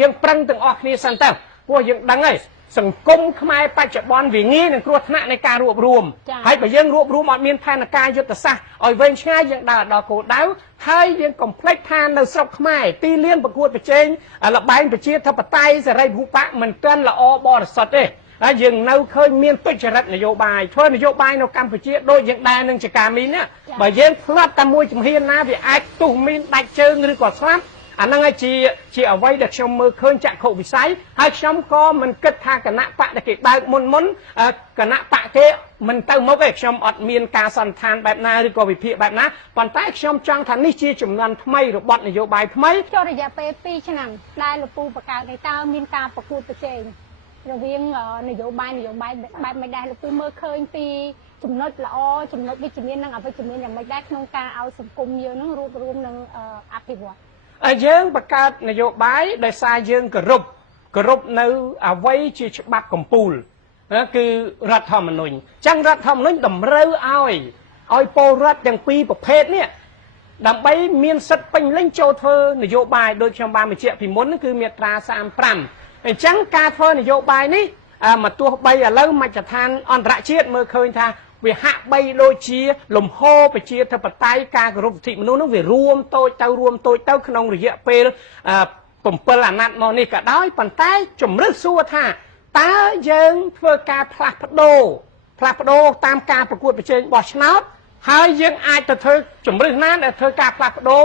យើងប្រឹងទាំងអស់គ្នាសិនទៅព្រោះយើងដឹងហើយសង្គមខ្មែរបច្ចុប្បន្នវាងាយនឹងគ្រោះថ្នាក់នៃការរួបរวมហើយបើយើងរួបរวมអត់មានផែនការយុទ្ធសាស្ត្រឲ្យវែងឆ្ងាយយើងដើរដល់គោលដៅហើយយើងកុំភ្លេចថានៅស្រុកខ្មែរទីលានប្រកួតប្រជែងលបែងប្រជាធិបតេយ្យសេរីភូប៉ាមិនទាន់ល្អបរិសុទ្ធទេហើយយើងនៅឃើញមានទុច្ចរិតនយោបាយធ្វើនយោបាយនៅកម្ពុជាដូចយើងដែរនឹងចកាមីនណាបើយើងផ្លាត់តែមួយជំហានណាវាអាចទុះមីនដាច់ជើងឬក៏ស្លាប់អាហ្នឹងជាអ្វីដែលខ្ញុំមើលឃើញចក្ខុវិស័យហើយខ្ញុំក៏មិនគិតថាគណៈបកដែលគេបើកមុនគណៈបកគេមិនទៅមុខទេខ្ញុំអត់មានការសន្និដ្ឋានបែបណាឬក៏វិភាគបែបណាប៉ុន្តែខ្ញុំចង់ថានេះជាចំនួនថ្មីរបស់នយោបាយថ្មីចូលរយៈពេល2ឆ្នាំដែលលោកពូបង្កើតនេះតើមានការប្រកួតប្រជែងរវាងនយោបាយបែបមិនដែរលោកពូមើលឃើញពីចំណុចល្អចំណុចវិជ្ជមាននិងអវិជ្ជមានយ៉ាងម៉េចដែរក្នុងការឲ្យសង្គមយើងនឹងរួបរวมនឹងអភិវឌ្ឍយើងបង្កើតនយោបាយដោយសារយើងគោរពនៅអ្វីជាច្បាប់កម្ពុជាគឺរដ្ឋធម្មនុញ្ញចឹងរដ្ឋធម្មនុញ្ញតម្រូវឲ្យពលរដ្ឋទាំងពីរប្រភេទនេះដើម្បីមានសិទ្ធិពេញលេញចូលធ្វើនយោបាយដោយខ្ញុំបានបញ្ជាក់ពីមុនគឺមាត្រា35អញ្ចឹងការធ្វើនយោបាយនេះមកទោះបីឥឡូវមជ្ឈដ្ឋានអន្តរជាតិមើលឃើញថាវាហាក់បីដូចជាលំហប្រជាធិបតេយ្យការគោរពសិទ្ធិមនុស្សនោះវារួមតូចទៅក្នុងរយៈពេល7អាណត្តិមកនេះក៏ដោយប៉ុន្តែជំរឹះសួរថាតើយើងធ្វើការផ្លាស់ប្ដូរតាមការប្រកួតប្រជែងបោះឆ្នោតហើយយើងអាចទៅធ្វើជំរឹះណាដែលធ្វើការផ្លាស់ប្ដូរ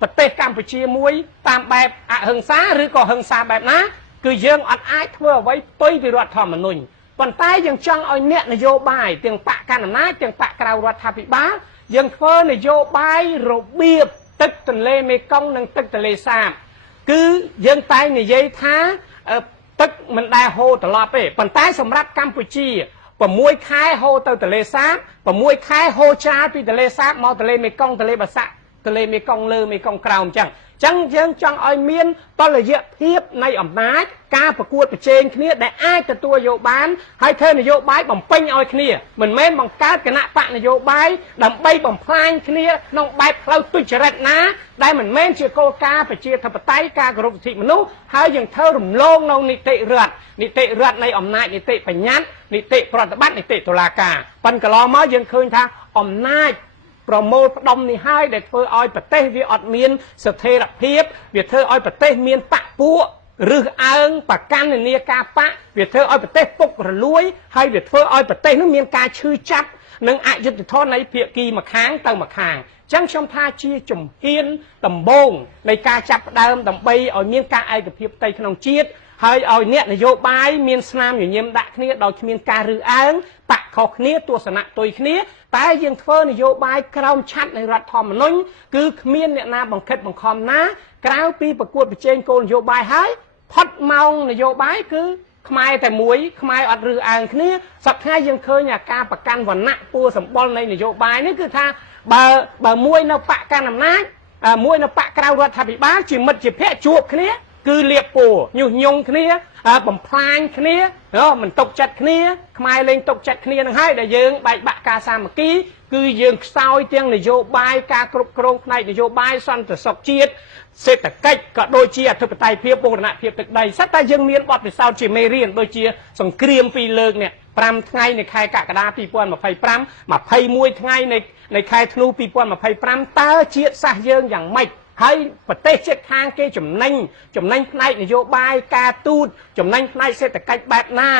ប្រទេសកម្ពុជាមួយតាមបែបអហិង្សាឬក៏ហិង្សាបែបណាគឺយើងអត់អាចធ្វើអ្វីផ្ទុយពីរដ្ឋធម្មនុញ្ញប៉ុន្តែយើងចង់ឲ្យអ្នកនយោបាយទាំងបកកណ្ដាលអំណាចទាំងបកក្រៅរដ្ឋាភិបាលយើងធ្វើនយោបាយរបៀបទឹកទន្លេមេគង្គនិងទឹកទន្លេសាបគឺយើងតែងនិយាយថាទឹកមិនដែលហូរត្រឡប់ទេប៉ុន្តែសម្រាប់កម្ពុជា6ខែហូរទៅទន្លេសាប6ខែហូរចាលពីទន្លេសាបមកទន្លេមេគង្គទន្លេបាសាក់ទន្លេមេគង្គលើមេគង្គក្រោមអញ្ចឹងយើងចង់ឲ្យមានតុល្យភាពនៃអំណាចការប្រកួតប្រជែងគ្នាដែលអាចទទួលយកបានហើយធ្វើនយោបាយបំពេញឲ្យគ្នាមិនមែនបង្កើតគណៈបកនយោបាយដើម្បីបំផ្លាញគ្នាក្នុងបែបផ្លូវទុច្ចរិតណាដែលមិនមែនជាគោលការណ៍ប្រជាធិបតេយ្យការគោរពសិទ្ធិមនុស្សហើយយើងធ្វើរំលងនៅនីតិរដ្ឋនៃអំណាចនីតិបញ្ញត្តិនីតិប្រតិបត្តិនីតិតុលាការប៉ុន្តែកន្លងមកយើងឃើញថាអំណាចប្រមូលផ្ដុំនេះហើយដែលធ្វើឲ្យប្រទេសវាអត់មានស្ថិរភាពវាធ្វើឲ្យប្រទេសមានបកពួកឬអើងប្រកាន់នានាការបកវាធ្វើឲ្យប្រទេសពុករលួយហើយវាធ្វើឲ្យប្រទេសនោះមានការឈឺចាប់និងអយុត្តិធម៌នៃភាគីម្ខាងទៅម្ខាងចឹងខ្ញុំថាជាជំហានដំបូងនៃការចាប់ផ្ដើមដើម្បីឲ្យមានការឯកភាពផ្ទៃក្នុងជាតិហើយឲ្យអ្នកនយោបាយមានស្នាមញញឹមដាក់គ្នាដោយគ្មានការរើសអើងបកខុសគ្នាទស្សនៈផ្ទុយគ្នាតែយើងធ្វើនយោបាយក្រោមឆ័ត្រនៃរដ្ឋធម្មនុញ្ញគឺគ្មានអ្នកណាបង្ខិតបង្ខំណាក្រៅពីប្រកួតប្រជែងគោលនយោបាយហើយផុតម៉ោងនយោបាយគឺខ្មែរតែមួយខ្មែរអត់រើសអើងគ្នាសប្តាហ៍យើងឃើញអាការប្រកាន់វណ្ណៈពួរសម្បុរនៃនយោបាយនេះគឺថាបើមួយនៅបកកណ្ដាលអំណាចមួយនៅបកក្រៅរដ្ឋាភិបាលជាមិត្តជាភក្តិជួបគ្នាគឺលៀបពួរញុះញង់គ្នាបំផ្លាញគ្នាមិនទុកចិត្តគ្នាខ្មែរលេងទុកចិត្តគ្នានឹងហើយដែលយើងបែកបាក់ការសាមគ្គីគឺយើងខ្សោយទាំងនយោបាយការគ្រប់គ្រងផ្នែកនយោបាយសន្តិសុខជាតិសេដ្ឋកិច្ចក៏ដូចជាអធិបតេយ្យភាពបូរណភាពទឹកដីសិតតែយើងមានបទពិសោធន៍ជាមេរៀនដូចជាសង្គ្រាមពីរលើកនេះ5ថ្ងៃនៃខែកក្កដា2025 21ថ្ងៃនៃខែធ្នូ2025តើជាតិសាសន៍យើងយ៉ាងម៉េចហើយប្រទេសជិតខាងគេចំណេញផ្នែកនយោបាយការទូតចំណេញផ្នែកសេដ្ឋកិច្ចបែបណា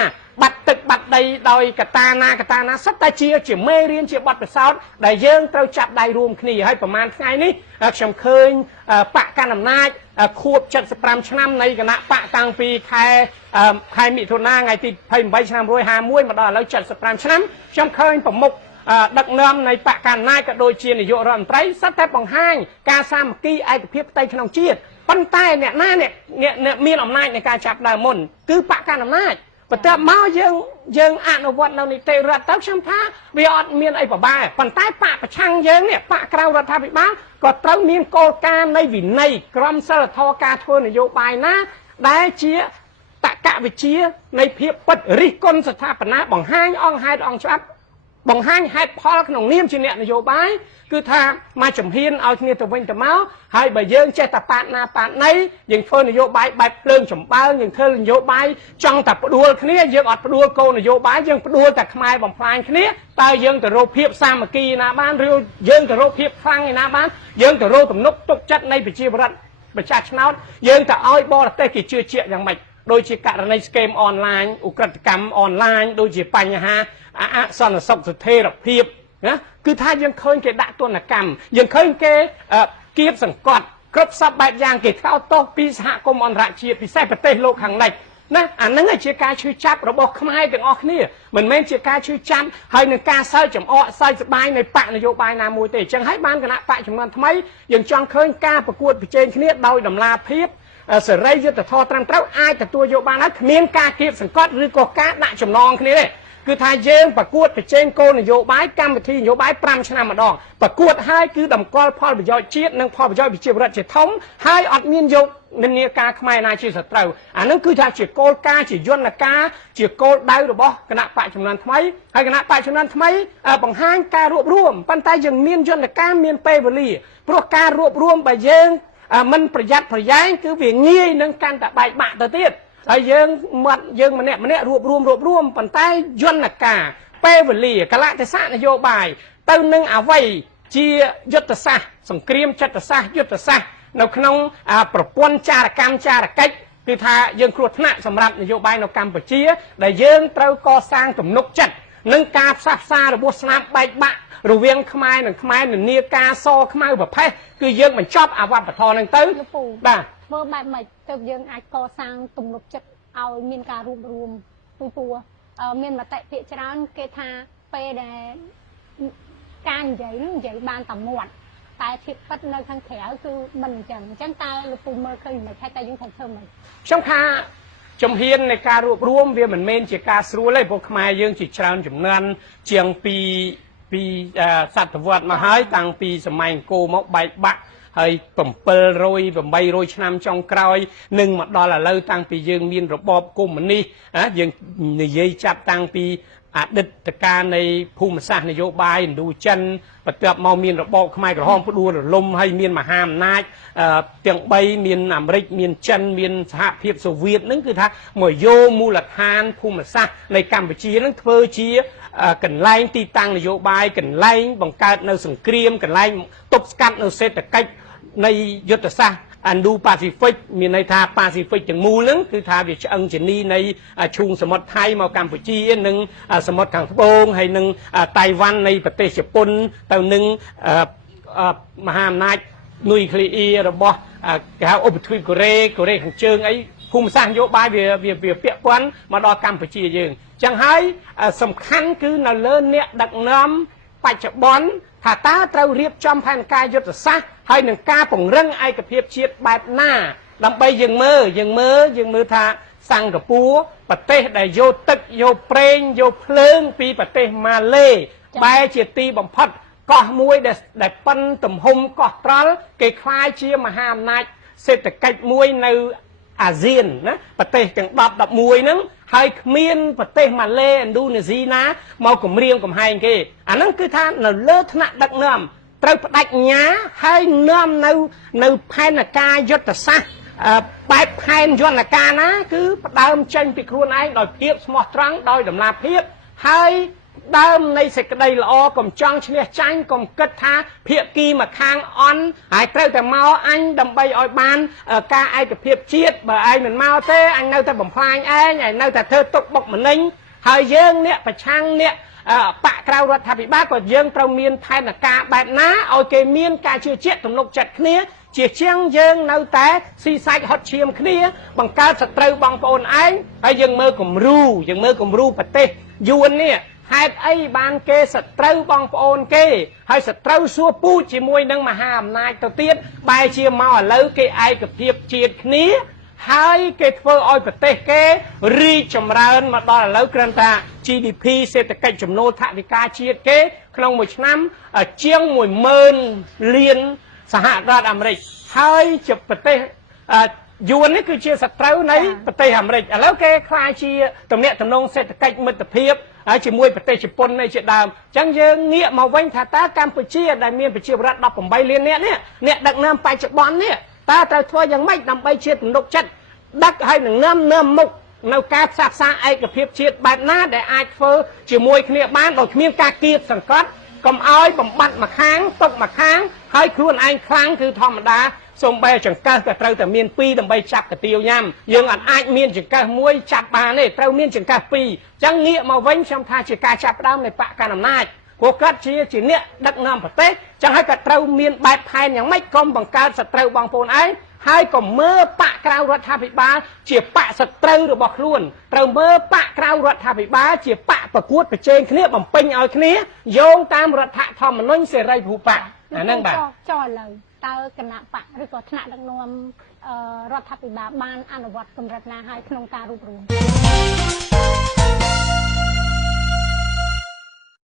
បាត់ទឹកបាត់ដីដោយកតាណាសិតតែជាមេរៀនជាបទពិសោធន៍ដែលយើងត្រូវចាប់ដៃរួមគ្នាហើយប្រហែលថ្ងៃនេះខ្ញុំឃើញបកកណ្ដាលអំណាចខួប75ឆ្នាំនៃគណៈបកតាំងពីខែមិថុនាថ្ងៃទី28ឆ្នាំ151មកដល់ឥឡូវ75ឆ្នាំខ្ញុំឃើញប្រមុខដឹកនាំនៃបកកណ្ដាលអំណាចក៏ដូចជានាយករដ្ឋមន្ត្រីសិតតែបង្ហាញការសាមគ្គីឯកភាពផ្ទៃក្នុងជាតិប៉ុន្តែអ្នកណាអ្នកមានអំណាចในការចាប់ដើមមុនគឺបកកណ្ដាលអំណាចបន្ទាប់មកយើងអនុវត្តនៅនីតិរដ្ឋទៅខ្ញុំថាវាអត់មានអីប្របែប៉ុន្តែបកប្រឆាំងយើងនេះបកក្រៅរដ្ឋាភិបាលក៏ត្រូវមានគោលការណ៍នៃវិន័យក្រមសីលធម៌ការធ្វើនយោបាយណាដែលជាតក្កវិជ្ជានៃភាពពិតរិះគន់ស្ថាបនាបង្ហាញអង្គហេតុអង្គច្បាប់ បង្ហាញហេតុផលក្នុងនាមជាអ្នកនយោបាយគឺថាមកជំហានឲ្យគ្នាទៅវិញទៅមកហើយបើយើងចេះតែប៉ាតណាប៉ាតណីយើងធ្វើនយោបាយបែបភ្លើងចម្បើងយើងធ្វើនយោបាយចង់តែផ្ដួលគ្នាយើងអត់ផ្ដួលគោលនយោបាយយើងផ្ដួលតែខ្មែរបំផ្លាញគ្នាតើយើងទៅរកភាពសាមគ្គីណាបានឬយើងទៅរកភាពខ្លាំងឯណាបានយើងទៅរកទំនុកទុកចិត្តនៃប្រជាពលរដ្ឋប្រចាឆ្នោតយើងទៅឲ្យបរទេសគេជឿជាក់យ៉ាងម៉េចដូចជាករណីស្កេមអនឡាញឧក្រិដ្ឋកម្មអនឡាញដូចជាបញ្ហាអសន្តិសុខស្ថិរភាពណាគឺថាយើងឃើញគេដាក់ទណ្ឌកម្មយើងឃើញគេគៀបសង្កត់គ្រប់សពបែបយ៉ាងគេថ្កោលទោសពីសហគមន៍អន្តរជាតិពិសេសប្រទេសលោកខាងលិចណាអាហ្នឹងជាការឈឺចាប់របស់ខ្មែរទាំងអស់គ្នាមិនមែនជាការឈឺចាប់ហើយនឹងការសើចចំអកសើចស្បាយនៃបកនយោបាយណាមួយទេអញ្ចឹងហើយបានគណៈបកចំនួនថ្មីយើងចង់ឃើញការប្រកួតប្រជែងគ្នាដោយតម្លាភាពសេរីយុត្តិធម៌ត្រឹមត្រូវអាចទទួលយកបានហើយគ្មានការគៀបសង្កត់ឬក៏ការដាក់ចំណងគ្នាទេគឺថាយើងប្រកួតប្រជែងគោលនយោបាយកម្មវិធីនយោបាយ5ឆ្នាំម្ដងប្រកួតហើយគឺតម្កល់ផលប្រយោជន៍ជាតិនិងផលប្រយោជន៍ប្រជាពលរដ្ឋជាធំហើយអត់មានយកនិន្នាការខ្មែរណាជាសត្រូវអានឹងគឺថាជាគោលការណ៍ជាយន្តការជាគោលដៅរបស់គណៈបកចំនួនថ្មីហើយគណៈបកចំនួនថ្មីបង្ហាញការរួបរวมប៉ុន្តែយើងមានយន្តការមានពេលវេលាព្រោះការរួបរวมបើយើងមិនប្រយ័ត្នប្រយែងគឺវាងាយនឹងកាន់តែបែកបាក់ទៅទៀតហើយយើងម្នាក់រួបរวมប៉ុន្តែយន្តការពេលវេលាកលៈទេសៈនយោបាយទៅនឹងអ្វីជាយុទ្ធសាស្ត្រសង្គ្រាមចិត្តសាស្ត្រយុទ្ធសាស្ត្រនៅក្នុងប្រព័ន្ធចារកម្មចារកិច្ចគឺថាយើងគ្រោះថ្នាក់សម្រាប់នយោបាយនៅកម្ពុជាដែលយើងត្រូវកសាងទំនុកចិត្តនឹងការផ្សះផ្សារបួសស្នាមបែកបាក់រវាងខ្មែរនិងខ្មែរនានាការសខ្មៅប្រផេះគឺយើងបញ្ចប់អវបធរនឹងទៅបាទធ្វើបែបម៉េចទើបយើងអាចកសាងទំនុកចិត្តឲ្យមានការរួបរวมពីព្រោះមានមតិភាគច្រើនគេថាពេលដែលការនិយាយនឹងនិយាយបានតែមាត់តែធៀបពិតនៅខាងក្រៅគឺមិនអញ្ចឹងតើលោកពូមើលឃើញមិនថាតែយើងត្រូវធ្វើមិនខ្ញុំថាជំហាននៃការរួបរวมវាមិនមែនជាការស្រួលទេព្រោះខ្មែរយើងជាច្រើនចំនួនជាងពីសតវត្សមកហើយតាំងពីសម័យអង្គរមកបែកបាក់ហើយ700 800ឆ្នាំចុងក្រោយនឹងមកដល់ឥឡូវតាំងពីយើងមានរបបកុម្មុយនីសយើងនិយាយចាប់តាំងពីអតីតកាលនៃភូមិសាស្ត្រនយោបាយឥណ្ឌូចិនបន្ទាប់មកមានរបបខ្មែរក្រហមផ្ដួលរលំហើយមានមហាអំណាចទាំង3មានអាមេរិកមានចិនមានសហភាពសូវៀតហ្នឹងគឺថាមកយកមូលដ្ឋានភូមិសាស្ត្រនៃកម្ពុជាហ្នឹងធ្វើជាកន្លែងទីតាំងនយោបាយកន្លែងបង្កើតនៅសង្គ្រាមកន្លែងទប់ស្កាត់នៅសេដ្ឋកិច្ចនៃយុទ្ធសាស្ត្រIndo-Pacific មានន័យថា Pacific ទាំងមូលហ្នឹងគឺថាវាឆ្អឹងជំនីនៃឈូងសមុទ្រថៃមកកម្ពុជានិងសមុទ្រខាងត្បូងហើយនិងតៃវ៉ាន់នៃប្រទេសជប៉ុនទៅនឹងមហាអំណាចនុយក្លេអ៊ែររបស់គេហៅឧបទ្វីបកូរ៉េខាងជើងអីភូមិសាស្ត្រនយោបាយវាពាក់ព័ន្ធមកដល់កម្ពុជាយើងអញ្ចឹងហើយសំខាន់គឺនៅលើអ្នកដឹកនាំបច្ចុប្បន្នថាតើត្រូវរៀបចំផែនការយុទ្ធសាស្ត្រហើយនឹងការពង្រឹងឯកភាពជាតិបែបណាដើម្បីយើងមើលថាសិង្ហបុរីប្រទេសដែលយកទឹកយកប្រេងយកភ្លើងពីប្រទេសម៉ាឡេបែរជាទីបំផុតកោះមួយដែលប៉ិនទំហំកោះត្រល់គេខ្លាយជាមហាអំណាចសេដ្ឋកិច្ចមួយនៅអាស៊ានណាប្រទេសទាំង10 11ហ្នឹងហើយគ្មានប្រទេសម៉ាឡេឥណ្ឌូនេស៊ីណាមកគម្រាមកំហែងគេអាហ្នឹងគឺថានៅលើថ្នាក់ដឹកនាំត្រូវបដិញ្ញាហើយនាំនៅផែនការយុទ្ធសាស្ត្របែបផែនយន្តការណាគឺផ្ដើមចេញពីខ្លួនឯងដោយភាពស្មោះត្រង់ដោយតម្លាភាពហើយដើមនៃសេចក្តីល្អកុំចង់ឈ្នះចាញ់កុំគិតថាភាគីមកខាងអន់ហើយត្រូវតែមកអញដើម្បីឲ្យបានការឯកភាពជាតិបើឯងមិនមកទេអញនៅតែបំផ្លាញឯងនៅតែធ្វើទុកបុកម្នេញហើយយើងអ្នកប្រឆាំងអ្នកបកក្រៅរដ្ឋាភិបាលក៏យើងត្រូវមានផែនការបែបណាឲ្យគេមានការជឿជាក់ទំនុកចិត្តគ្នាជាជាងយើងនៅតែស៊ីសាច់ហត់ឈាមគ្នាបង្កើតសត្រូវបងប្អូនឯងហើយយើងមើលគំរូប្រទេសយួននេះហេតុអីបានគេសត្រូវបងប្អូនគេហើយសត្រូវសួរពូជជាមួយនឹងមហាអំណាចទៅទៀតបែរជាមកឥឡូវគេឯកភាពជាតិគ្នាហើយគេធ្វើឲ្យប្រទេសគេរីកចម្រើនមកដល់ឥឡូវគ្រាន់តែ GDP សេដ្ឋកិច្ចចំណូលថវិកាជាតិគេក្នុងមួយឆ្នាំជាង 10,000 លានសហរដ្ឋអាមេរិកហើយជាប្រទេសយួននេះគឺជាសត្រូវនៃប្រទេសអាមេរិកឥឡូវគេខ្លាចជាទំនាក់ទំនងសេដ្ឋកិច្ចមិត្តភាព ហើយជាមួយប្រទេសជប៉ុននៅជាដើមអញ្ចឹងយើងងាកមកវិញថាតើកម្ពុជាដែលមានប្រជាពលរដ្ឋ18លាននាក់នេះអ្នកដឹកនាំបច្ចុប្បន្ននេះតើត្រូវធ្វើយ៉ាងម៉េចដើម្បីជាតិទំនុកចិត្តដឹកឲ្យនឹងនាំមុខនៅការផ្សះផ្សាឯកភាពជាតិបែបណាដែលអាចធ្វើជាមួយគ្នាបានដោយគ្មានការគៀបសង្កត់កុំឲ្យបំបត្តិមកខាងទុកមកខាងហើយខ្លួនឯងខ្លាំងគឺធម្មតាសូម្បីចង្កឹះក៏ត្រូវតែមាន2ដើម្បីចាប់កាទៀវញ៉ាំយើងអាចមានចង្កឹះ1ចាប់បានទេត្រូវមានចង្កឹះ2អញ្ចឹងងាកមកវិញខ្ញុំថាជាការចាប់ផ្ដើមនៃបកកណ្ដាលអំណាចព្រោះគាត់ជាអ្នកដឹកនាំប្រទេសអញ្ចឹងហើយគាត់ត្រូវមានបែបផែនយ៉ាងម៉េចកុំបង្កើតសត្រូវបងប្អូនឯងហើយក៏មើលបកក្រៅរដ្ឋាភិបាលជាបកសត្រូវរបស់ខ្លួនត្រូវមើលបកក្រៅរដ្ឋាភិបាលជាបកប្រកួតប្រជែងគ្នាបំពេញឲ្យគ្នាយោងតាមរដ្ឋធម្មនុញ្ញសេរីភូប៉ាអាហ្នឹងបាទចោលឥឡូវតើគណៈបកឬក៏ថ្នាក់ដឹកនាំរដ្ឋាភិបាលបានអនុវត្តកម្រិតណាហើយក្នុងការរួបរวม